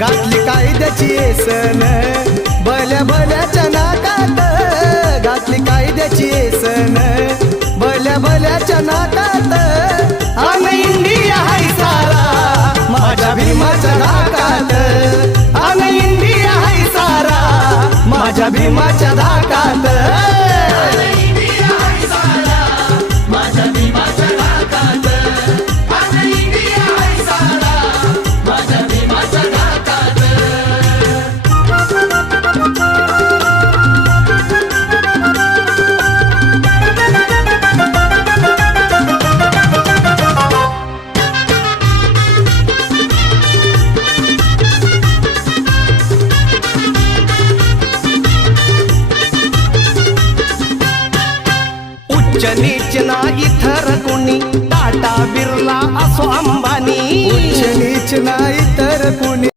घातली कायद्याची येसन भल्या भल्याच्या नाकात, घातली कायद्याची येसन भल्या भल्याच्या नाकात. अन इंडिया हाय सारा माझ्या भीमाच्या धाकात, अन इंडिया हाय सारा माझ्या भीमाच्या धाकात. उच्च नीच नाही थर कोणी, टाटा बिर्ला असो अंबानी. उच्च नीच नाही तर कोणी.